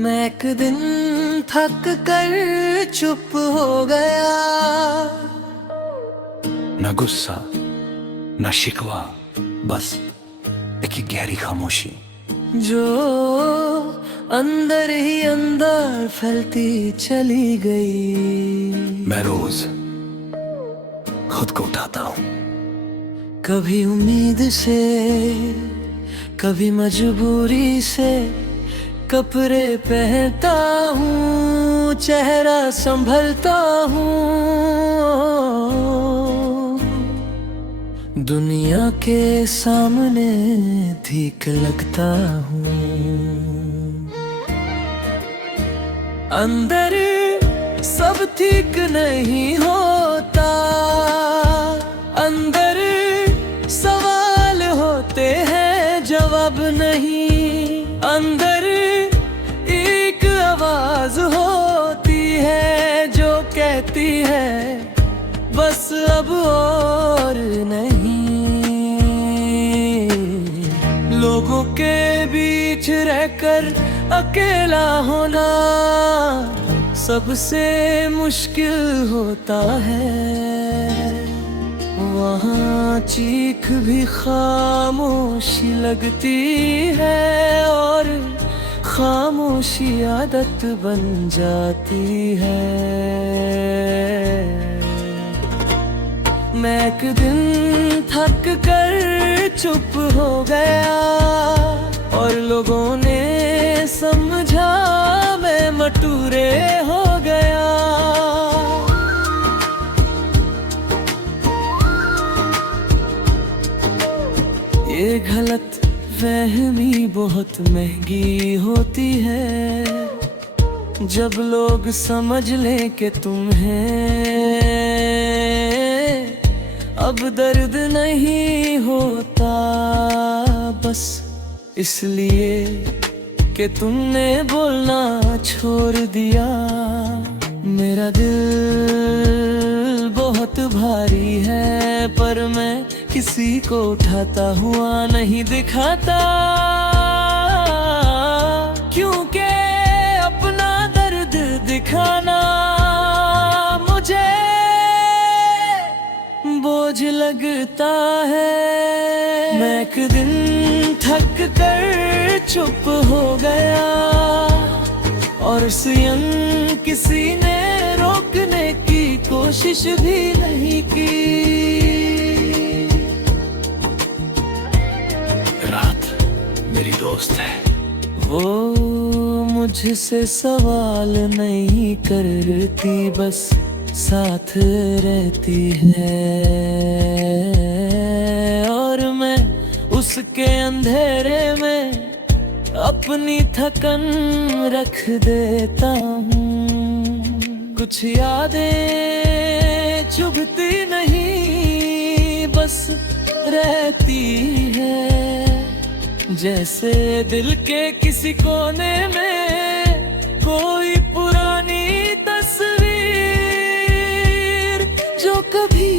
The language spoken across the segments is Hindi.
मैं एक दिन थक कर चुप हो गया। न गुस्सा न शिकवा, बस एक ही गहरी खामोशी जो अंदर ही अंदर फैलती चली गई। मैं रोज खुद को उठाता हूँ। कभी उम्मीद से, कभी मजबूरी से कपड़े पहनता हूँ, चेहरा संभलता हूँ, दुनिया के सामने ठीक लगता हूँ। अंदर सब ठीक नहीं होता, अंदर सवाल होते हैं जवाब नहीं। अंदर एक आवाज होती है जो कहती है बस अब और नहीं। लोगों के बीच रहकर अकेला होना सबसे मुश्किल होता है। वहाँ चीख भी खामोशी लगती है और खामोशी आदत बन जाती है। मैं एक दिन थक कर चुप हो गया और लोगों ने समझा मैं मटूरे हो गया। ये गलत फहमी बहुत महंगी होती है, जब लोग समझ लें कि तुम्हें अब दर्द नहीं होता, बस इसलिए कि तुमने बोलना छोड़ दिया। मेरा दिल बहुत भारी है पर मैं किसी को उठाता हुआ नहीं दिखाता, क्योंकि अपना दर्द दिखाना मुझे बोझ लगता है। मैं एक दिन थक कर चुप हो गया और स्वयं किसी ने रोकने की कोशिश भी नहीं की। रात मेरी दोस्त है, वो मुझसे सवाल नहीं करती, बस साथ रहती है और मैं उसके अंधेरे में अपनी थकन रख देता हूँ। कुछ यादें चुभती नहीं, बस रहती है जैसे दिल के किसी कोने में कोई पुरानी तस्वीर जो कभी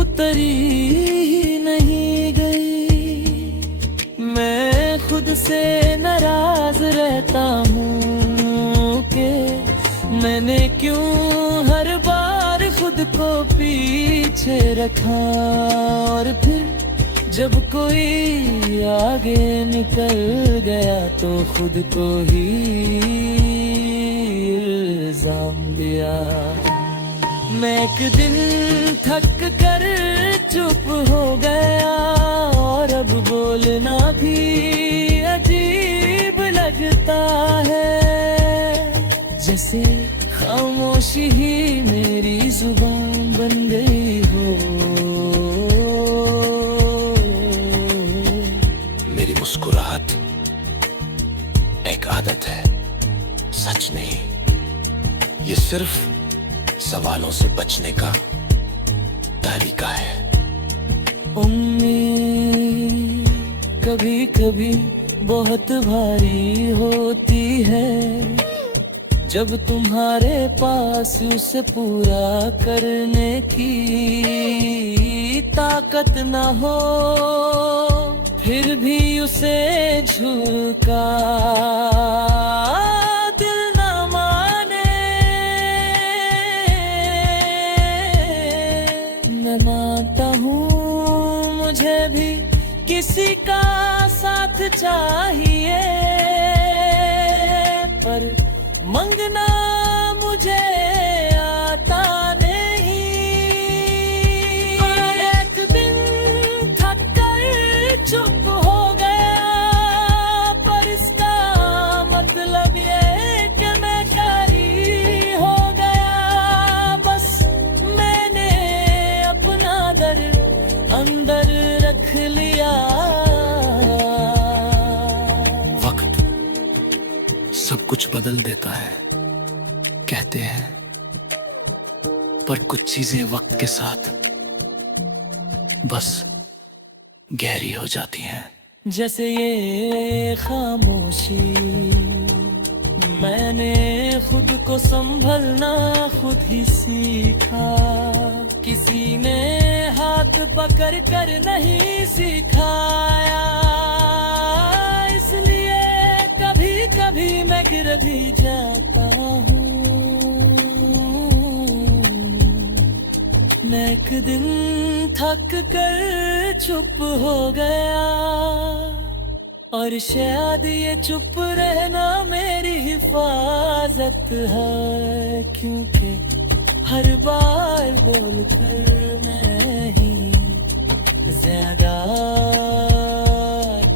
उतरी ही नहीं गई। मैं खुद से नाराज रहता हूँ कि मैंने क्यों हर बार खुद को पीछे रखा और फिर जब कोई आगे निकल गया तो खुद को ही इल्जाम दिया। मैं एक दिन थक कर चुप हो गया और अब बोलना भी अजीब लगता है, जैसे खामोशी ही मेरी जुबान बन गई हो। मेरी मुस्कुराहट एक आदत है, सच नहीं। ये सिर्फ सवालों से बचने का तरीका है। उम्मीद कभी कभी बहुत भारी होती है, जब तुम्हारे पास उसे पूरा करने की ताकत न हो, फिर भी उसे झुका चाहिए, पर मंगना मुझे आता नहीं। एक दिन थक कर चुप हो गया, पर इसका मतलब ये कि मैं खाली हो गया। बस मैंने अपना दर्द अंदर रख लिया। वक्त सब कुछ बदल देता है कहते हैं, पर कुछ चीजें वक्त के साथ बस गहरी हो जाती हैं। जैसे ये खामोशी, मैंने खुद को संभलना खुद ही सीखा। किसी ने हाथ पकड़ कर नहीं सिखाया, इसलिए कभी कभी मैं गिर भी जाता हूँ। मैं एक दिन थक कर चुप हो गया, और शायद ये चुप रहना मेरी हिफाजत है, क्योंकि हर बार बोलकर मैं ही ज्यादा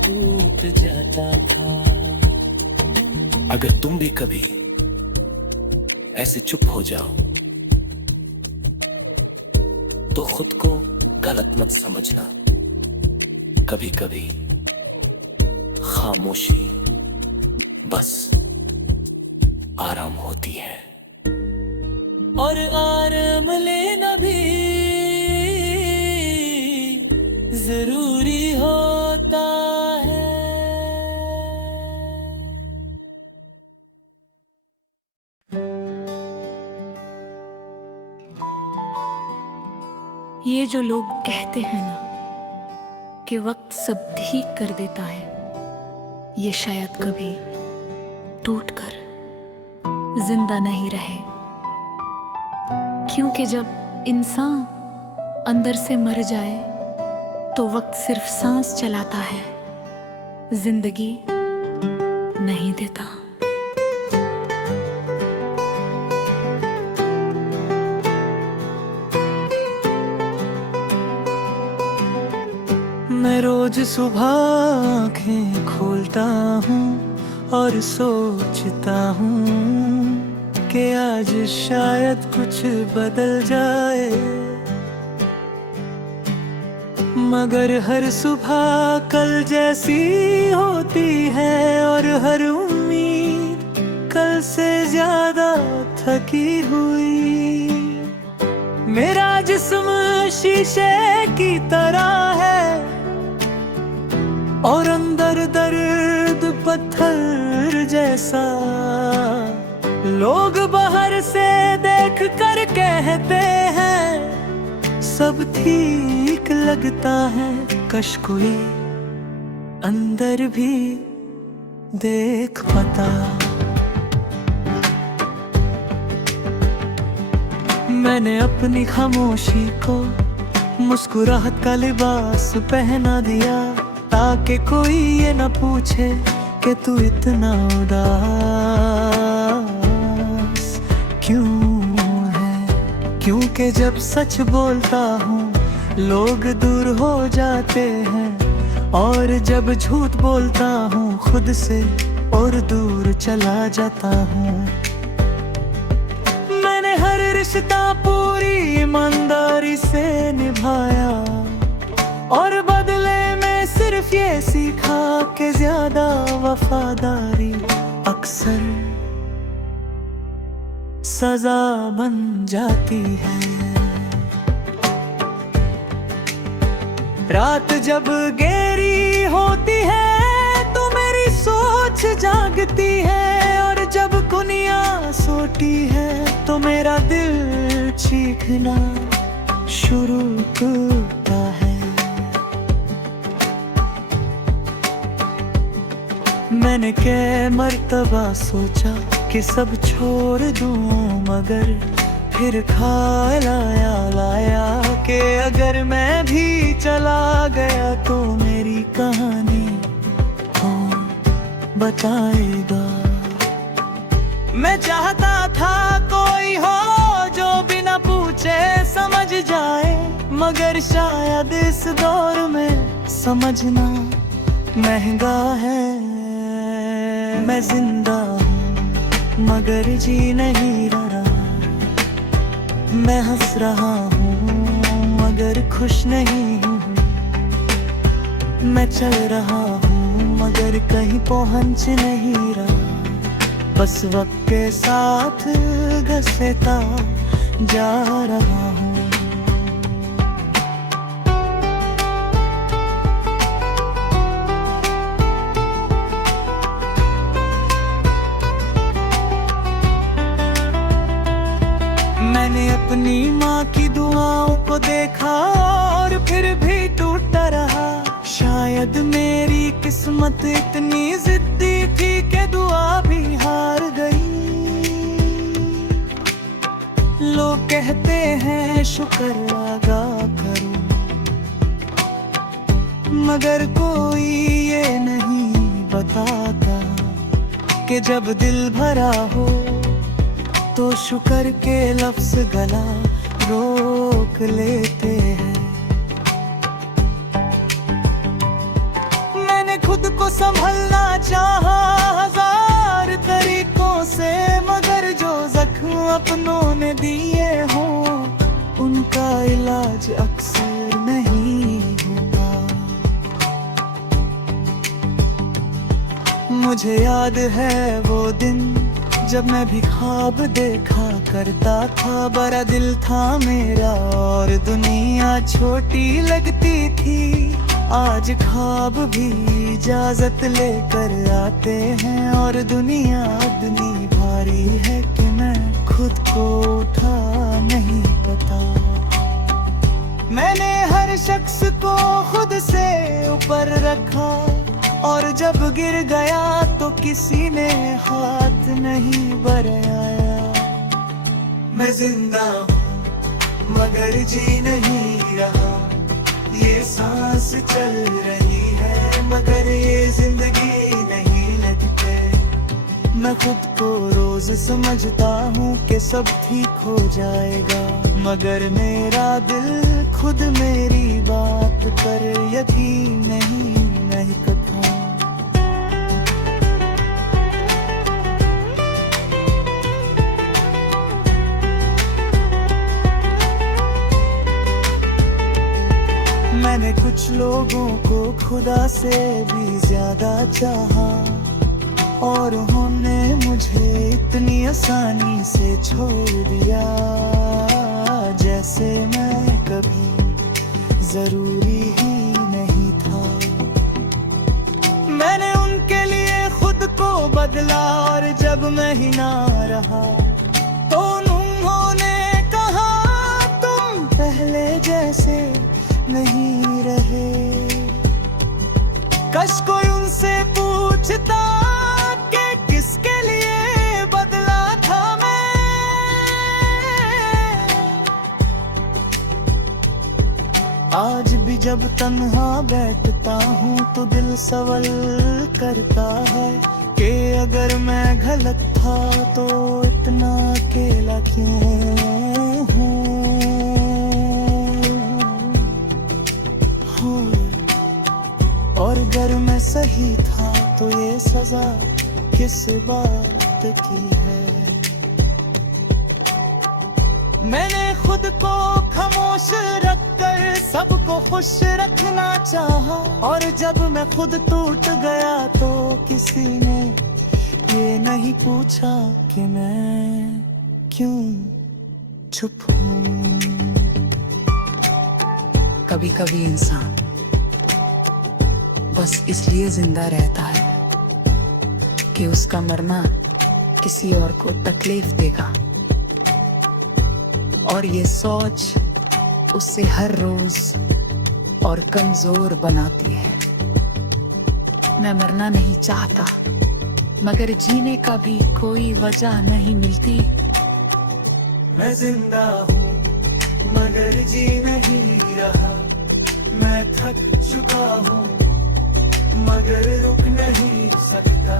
टूट जाता था। अगर तुम भी कभी ऐसे चुप हो जाओ तो खुद को गलत मत समझना। कभी कभी खामोशी बस आराम होती है। और आराम लेना भी जरूरी होता है। ये जो लोग कहते हैं ना कि वक्त सब ठीक कर देता है, ये शायद कभी टूट कर जिंदा नहीं रहे। क्योंकि जब इंसान अंदर से मर जाए तो वक्त सिर्फ सांस चलाता है, जिंदगी नहीं देता। मैं रोज सुबह आँखें खोलता हूँ और सोचता हूँ कि आज शायद कुछ बदल जाए, मगर हर सुबह कल जैसी होती है और हर उम्मीद कल से ज्यादा थकी हुई। मेरा जिस्म शीशे की तरह है और अंदर दर्द पत्थर जैसा। लोग बाहर से देख कर कहते हैं सब ठीक लगता है, कश कोई अंदर भी देख पाता। मैंने अपनी खामोशी को मुस्कुराहट का लिबास पहना दिया, ताकि कोई ये न पूछे कि तू इतना उदास क्यों है। क्योंकि जब सच बोलता हूँ लोग दूर हो जाते हैं, और जब झूठ बोलता हूँ खुद से और दूर चला जाता हूँ। मैंने हर रिश्ता पूरी ईमानदारी से निभाया, और बदले में सिर्फ ये सीखा कि ज्यादा वफादारी अक्सर सजा बन जाती है। रात जब गहरी होती है तो मेरी सोच जागती है, और जब दुनिया सोती है तो मेरा दिल चीखना शुरू करता है। मैंने कई मर्तबा सोचा कि सब छोड़ दूं, मगर फिर ख्याल लाया कि अगर मैं भी चला गया तो मेरी कहानी हो बताएगा। मैं चाहता था कोई हो जो बिना पूछे समझ जाए, मगर शायद इस दौर में समझना महंगा है। मैं जिंदा हूँ मगर जी नहीं रहा, मैं हंस रहा हूँ मगर खुश नहीं हूँ, मैं चल रहा हूँ मगर कहीं पहुँच नहीं रहा, बस वक्त के साथ घसीटा जा रहा हूँ। मैंने अपनी माँ की दुआओं को देखा और फिर भी टूटता रहा। शायद मेरी किस्मत इतनी जिद्दी थी कि दुआ भी हार गई। लोग कहते हैं शुक्र अदा करो, मगर कोई ये नहीं बताता कि जब दिल भरा हो तो शुक्र के लफ्ज गला रोक लेते हैं। मैंने खुद को संभलना चाहा हजार तरीकों से, मगर जो जख्म अपनों ने दिए हों उनका इलाज अक्सर नहीं होता। मुझे याद है वो दिन जब मैं भी ख्वाब देखा करता था, बड़ा दिल था मेरा और दुनिया छोटी लगती थी। आज ख्वाब भी इजाजत लेकर आते हैं और दुनिया इतनी भारी है कि मैं खुद को उठा नहीं पता। मैंने हर शख्स को खुद से ऊपर रखा और जब गिर गया तो किसी ने हाथ नहीं बढ़ाया। मैं जिंदा हूँ मगर जी नहीं रहा, ये सांस चल रही है मगर ये जिंदगी नहीं लगते। मैं खुद को रोज समझता हूँ कि सब ठीक हो जाएगा, मगर मेरा दिल खुद मेरी बात पर यकीन नहीं करता। मैंने कुछ लोगों को खुदा से भी ज्यादा चाहा और उन्होंने मुझे इतनी आसानी से छोड़ दिया, जैसे मैं कभी जरूरी ही नहीं था। मैंने उनके लिए खुद को बदला और जब मैं ही ना रहा तो उन्होंने कहा तुम पहले जैसे नहीं रहे। कश कोई उनसे पूछता कि किसके लिए बदला था मैं। आज भी जब तन्हा बैठता हूँ तो दिल सवाल करता है कि अगर मैं गलत था तो इतना अकेला क्यों हूँ। और अगर मैं सही था तो ये सजा किस बात की है। मैंने खुद को खामोश रखकर सबको खुश रखना चाहा और जब मैं खुद टूट गया तो किसी ने ये नहीं पूछा कि मैं क्यों चुप हूँ। कभी कभी इंसान बस इसलिए जिंदा रहता है कि उसका मरना किसी और को तकलीफ देगा, और ये सोच उसे हर रोज और कमजोर बनाती है। मैं मरना नहीं चाहता मगर जीने का भी कोई वजह नहीं मिलती। मैं जिंदा हूँ मगर जी नहीं रहा, मैं थक चुका हूँ मगर रुक नहीं सकता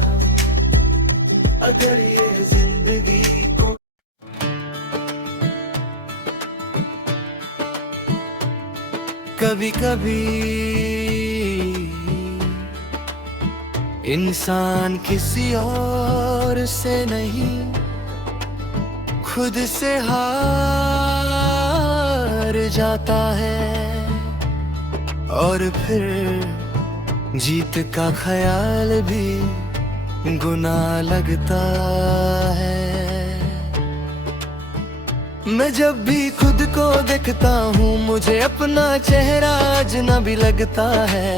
अगर ये जिंदगी को। कभी कभी इंसान किसी और से नहीं खुद से हार जाता है और फिर जीत का ख्याल भी गुनाह लगता है। मैं जब भी खुद को देखता हूँ मुझे अपना चेहरा अजनबी लगता है,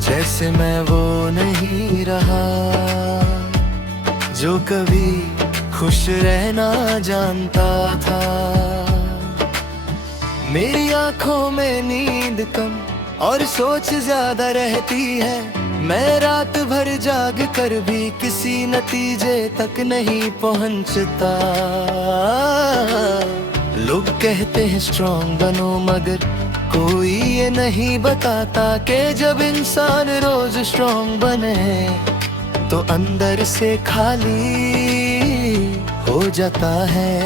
जैसे मैं वो नहीं रहा जो कभी खुश रहना जानता था। मेरी आंखों में नींद कम और सोच ज्यादा रहती है, मैं रात भर जाग कर भी किसी नतीजे तक नहीं पहुंचता। लोग कहते हैं स्ट्रॉन्ग बनो मगर कोई ये नहीं बताता कि जब इंसान रोज स्ट्रॉन्ग बने तो अंदर से खाली हो जाता है।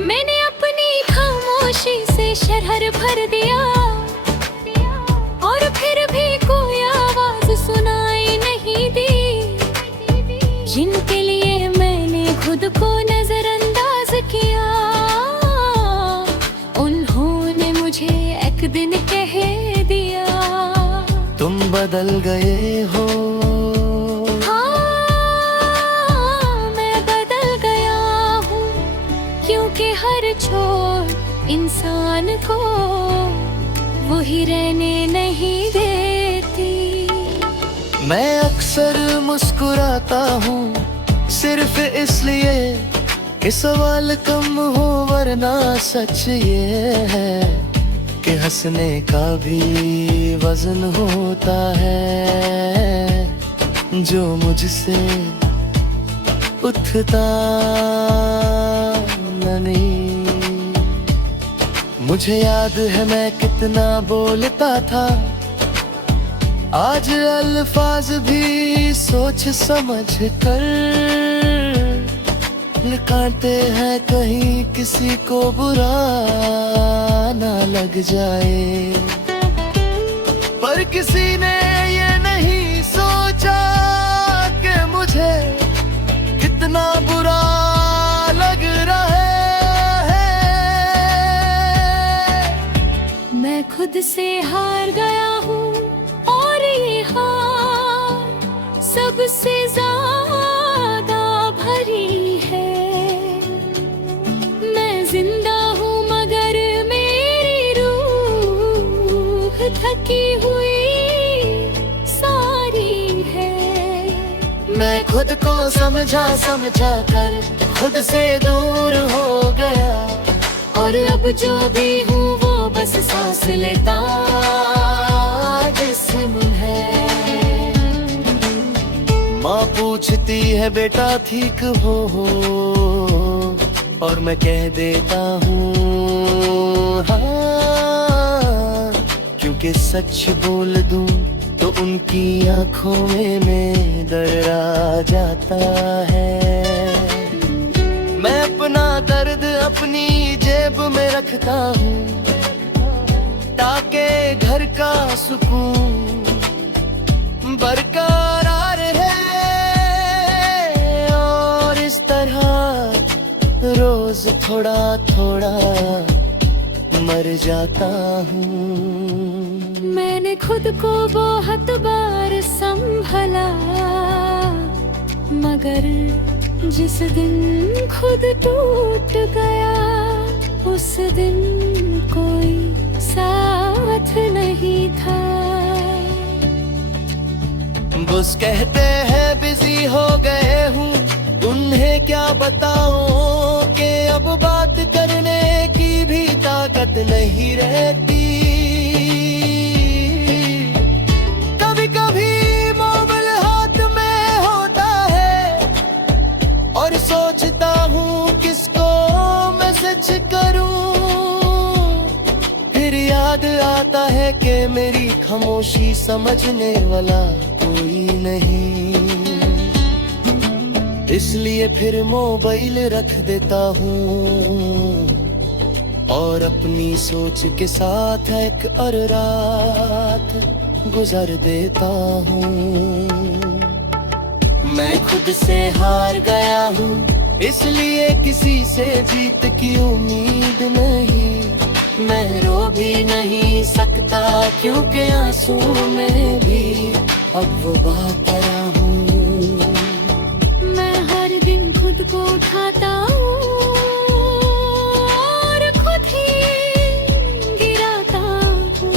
मैंने अपनी खामोशी से शहर भर दिया और फिर भी कोई आवाज सुनाई नहीं दी। जिनके लिए मैंने खुद को नजरअंदाज किया उन्होंने मुझे एक दिन कह दिया तुम बदल गए हो। इंसान को वही रहने नहीं देती। मैं अक्सर मुस्कुराता हूँ सिर्फ इसलिए कि सवाल कम हो, वरना सच ये है कि हंसने का भी वजन होता है जो मुझसे उठता नहीं। मुझे याद है मैं कितना बोलता था, आज अल्फाज भी सोच समझ कर निकालते हैं कहीं किसी को बुरा ना लग जाए। पर किसी ने ये नहीं सोचा कि मुझे कितना बुरा लग रहा है। मैं खुद से हार गया हूँ और ये हार सबसे ज्यादा भरी है। मैं जिंदा हूँ मगर मेरी रूह थकी हुई सारी है। मैं खुद को समझा कर खुद से दूर हो गया और अब जो भी हूँ वो बस सांस लेता जिस्म है। माँ पूछती है बेटा ठीक हो और मैं कह देता हूँ हाँ, क्योंकि सच बोल दूं तो उनकी आंखों में दर्द आ जाता है। मैं अपना दर्द अपनी जेब में रखता हूँ ताकि घर का सुकून बरकरार है और इस तरह रोज थोड़ा थोड़ा मर जाता हूँ। मैंने खुद को बहुत बार संभला मगर जिस दिन खुद टूट गया उस दिन कोई साथ नहीं था। बस कहते हैं बिजी हो गए हूँ, उन्हें क्या बताऊं कि अब बात करने की भी ताकत नहीं रहती। कभी कभी मोबाइल हाथ में होता है और सोचता हूँ किसको मैसेज करूं, फिर याद आता जाता है कि मेरी खामोशी समझने वाला कोई नहीं, इसलिए फिर मोबाइल रख देता हूँ और अपनी सोच के साथ एक और रात गुजार देता हूँ। मैं खुद से हार गया हूँ, इसलिए किसी से जीत की उम्मीद नहीं। मैं रो भी नहीं सकता क्योंकि आंसू में भी अब वो बात आया हूँ। मैं हर दिन खुद को उठाता हूँ और खुद ही गिराता हूँ।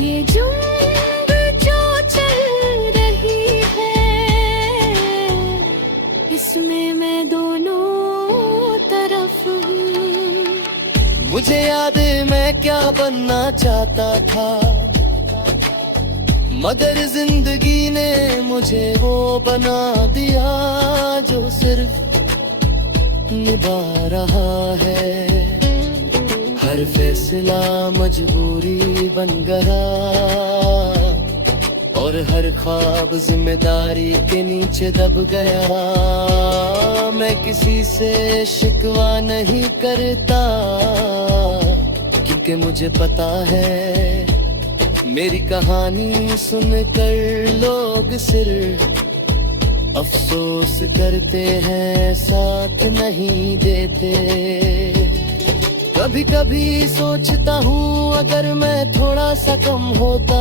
ये जंग जो चल रही है, इसमें मैं दोनों तरफ हूँ। मुझे याद है मैं क्या बनना चाहता था, मगर जिंदगी ने मुझे वो बना दिया जो सिर्फ निभा रहा है। हर फैसला मजबूरी बन गया और हर ख्वाब जिम्मेदारी के नीचे दब गया। मैं किसी से शिकवा नहीं करता क्योंकि मुझे पता है मेरी कहानी सुनकर लोग सिर्फ अफसोस करते हैं, साथ नहीं देते। कभी कभी सोचता हूँ अगर मैं थोड़ा सा कम होता,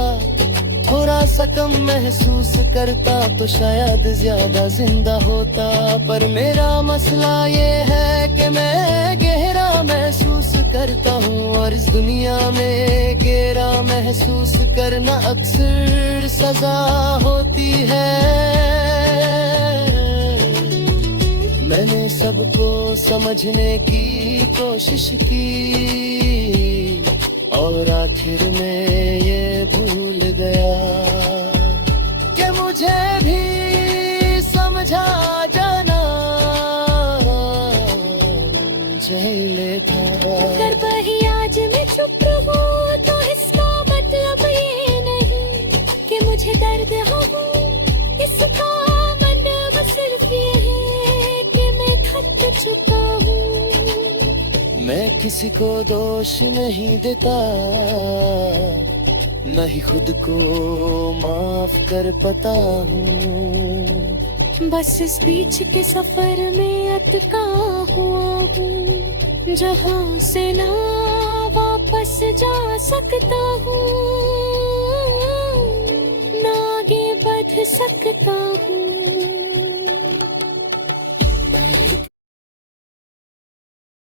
थोड़ा सा कम महसूस करता तो शायद ज्यादा जिंदा होता। पर मेरा मसला ये है कि मैं गहरा महसूस करता हूँ और इस दुनिया में गहरा महसूस करना अक्सर सजा होती है। मैंने सबको समझने की कोशिश की और आखिर में ये भूल गया कि मुझे भी समझा जाना चाहिए था। अगर वही आज मैं चुप रहूं तो इसका मतलब ये नहीं कि मुझे दर्द हो। इसका मतलब सिर्फ ये है कि मैं खत चुका हूँ। मैं किसी को दोष नहीं देता, न ही खुद को माफ कर पाता हूँ। बस इस बीच के सफर में अटका हुआ हूँ, जहाँ से ना वापस जा सकता हूँ, ना आगे बढ़ सकता हूँ।